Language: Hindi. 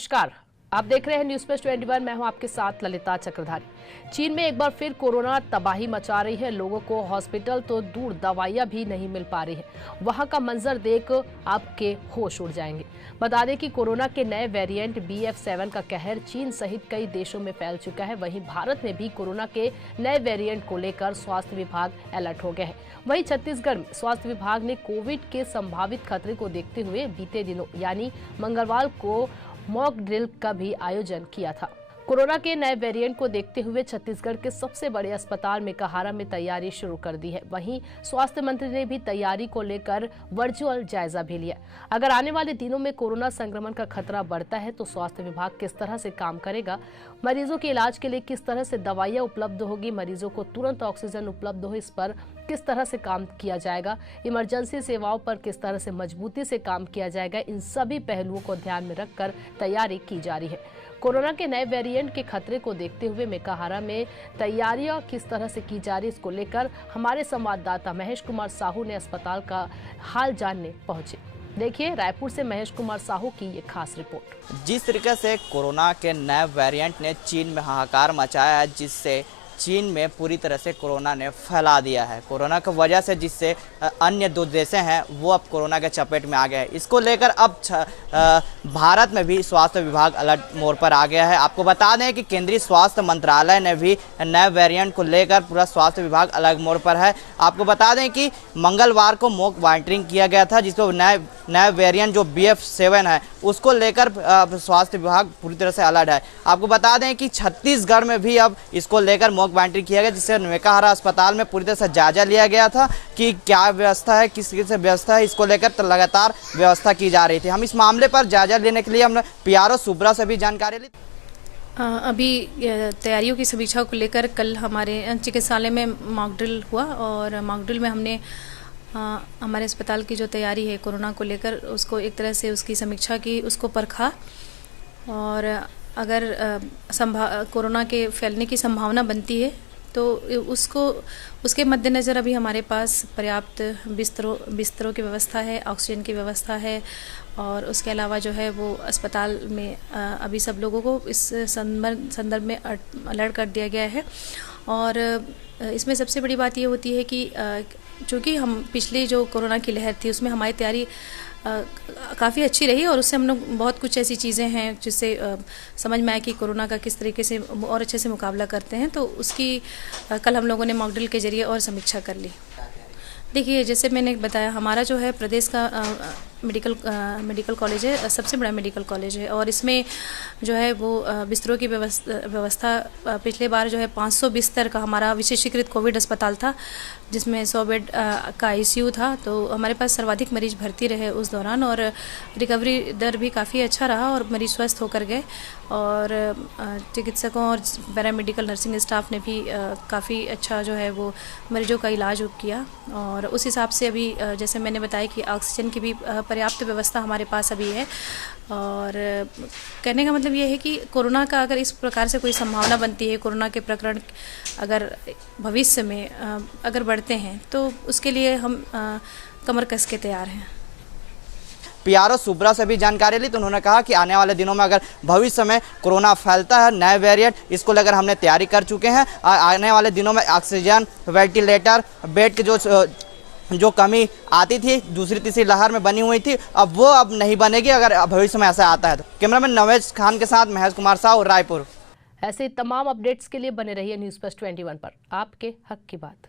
नमस्कार, आप देख रहे हैं न्यूज प्लस 21। मैं हूं आपके साथ ललिता चक्रधारी। चीन में एक बार फिर कोरोना तबाही मचा रही है। लोगों को हॉस्पिटल तो दूर दवाइयां भी नहीं मिल पा रही है। वहां का मंजर देख आपके होश उड़ जाएंगे। बता दें कि कोरोना के नए वेरिएंट BF7 का कहर चीन सहित कई देशों में फैल चुका है। वहीं भारत में भी कोरोना के नए वेरिएंट को लेकर स्वास्थ्य विभाग अलर्ट हो गया है। वहीं छत्तीसगढ़ में स्वास्थ्य विभाग ने कोविड के संभावित खतरे को देखते हुए बीते दिनों यानी मंगलवार को मॉक ड्रिल का भी आयोजन किया था। कोरोना के नए वेरिएंट को देखते हुए छत्तीसगढ़ के सबसे बड़े अस्पताल मेकाहारा में तैयारी शुरू कर दी है। वहीं स्वास्थ्य मंत्री ने भी तैयारी को लेकर वर्चुअल जायजा भी लिया। अगर आने वाले दिनों में कोरोना संक्रमण का खतरा बढ़ता है तो स्वास्थ्य विभाग किस तरह से काम करेगा, मरीजों के इलाज के लिए किस तरह से दवाइयां उपलब्ध होगी, मरीजों को तुरंत ऑक्सीजन उपलब्ध हो, इस पर किस तरह से काम किया जाएगा, इमरजेंसी सेवाओं पर किस तरह से मजबूती से काम किया जाएगा, इन सभी पहलुओं को ध्यान में रखकर तैयारी की जा रही है। कोरोना के नए वेरिएंट के खतरे को देखते हुए मेकाहारा में तैयारियां किस तरह से की जा रही, इसको लेकर हमारे संवाददाता महेश कुमार साहू ने अस्पताल का हाल जानने पहुंचे। देखिए रायपुर से महेश कुमार साहू की ये खास रिपोर्ट। जिस तरीके से कोरोना के नए वेरिएंट ने चीन में हाहाकार मचाया है, जिससे चीन में पूरी तरह से कोरोना ने फैला दिया है। कोरोना की वजह से जिससे अन्य दो देश हैं वो अब कोरोना के चपेट में आ गए हैं। इसको लेकर अब भारत में भी स्वास्थ्य विभाग अलर्ट मोड पर आ गया है। आपको बता दें कि केंद्रीय स्वास्थ्य मंत्रालय ने भी नए वेरिएंट को लेकर पूरा स्वास्थ्य विभाग अलर्ट मोड पर है। आपको बता दें कि मंगलवार को मॉक मॉनिटरिंग किया गया था, जिसको नए वेरिएंट जो BF7 है उसको लेकर स्वास्थ्य विभाग पूरी तरह से अलर्ट है। आपको बता दें कि छत्तीसगढ़ में भी अब इसको लेकर मॉक मॉनिटरिंग किया गया, जिससे मेकाहारा अस्पताल में पूरी तरह से जायजा लिया गया था कि क्या व्यवस्था है, किस तरह से व्यवस्था है। इसको लेकर तो लगातार व्यवस्था की जा रही थी। हम इस मामले पर जायजा लेने के लिए हमने PRO सुब्रा से भी जानकारी ली। अभी तैयारियों की समीक्षा को लेकर कल हमारे चिकित्सालय में मॉक ड्रिल हुआ और मॉक ड्रिल में हमने हमारे अस्पताल की जो तैयारी है कोरोना को लेकर उसको एक तरह से उसकी समीक्षा की, उसको परखा और अगर कोरोना के फैलने की संभावना बनती है तो उसके मद्देनज़र अभी हमारे पास पर्याप्त बिस्तरों की व्यवस्था है, ऑक्सीजन की व्यवस्था है और उसके अलावा जो है वो अस्पताल में अभी सब लोगों को इस संदर्भ में अलर्ट कर दिया गया है। और इसमें सबसे बड़ी बात ये होती है कि चूँकि हम पिछली जो कोरोना की लहर थी उसमें हमारी तैयारी काफ़ी अच्छी रही और उससे हम लोग बहुत कुछ ऐसी चीज़ें हैं जिससे समझ में आया कि कोरोना का किस तरीके से और अच्छे से मुकाबला करते हैं, तो उसकी कल हम लोगों ने मॉक ड्रिल के जरिए और समीक्षा कर ली। देखिए जैसे मैंने बताया, हमारा जो है प्रदेश का मेडिकल कॉलेज है, सबसे बड़ा मेडिकल कॉलेज है और इसमें जो है वो बिस्तरों की व्यवस्था पिछले बार जो है 500 बिस्तर का हमारा विशेषीकृत कोविड अस्पताल था, जिसमें 100 बेड का ICU था। तो हमारे पास सर्वाधिक मरीज भर्ती रहे उस दौरान और रिकवरी दर भी काफ़ी अच्छा रहा और मरीज स्वस्थ होकर गए और चिकित्सकों और पैरामेडिकल नर्सिंग स्टाफ ने भी काफ़ी अच्छा जो है वो मरीजों का इलाज किया। और उस हिसाब से अभी जैसे मैंने बताया कि ऑक्सीजन की भी पर्याप्त व्यवस्था हमारे पास अभी है। और कहने का मतलब ये है कि कोरोना का अगर इस प्रकार से कोई संभावना बनती है, कोरोना के प्रकरण अगर भविष्य में अगर बढ़ते हैं तो उसके लिए हम कमर कस के तैयार हैं। PRO सुब्रा से भी जानकारी ली तो उन्होंने कहा कि आने वाले दिनों में अगर भविष्य में कोरोना फैलता है, नए वेरिएंट, इसको लेकर हमने तैयारी कर चुके हैं। आने वाले दिनों में ऑक्सीजन, वेंटिलेटर, बेड की जो कमी आती थी दूसरी तीसरी लहर में बनी हुई थी, अब वो अब नहीं बनेगी अगर भविष्य में ऐसा आता है तो। कैमरामैन नवेश खान के साथ महेश कुमार साहू, रायपुर। ऐसे तमाम अपडेट्स के लिए बने रहिए न्यूज प्लस 21 पर। आपके हक की बात।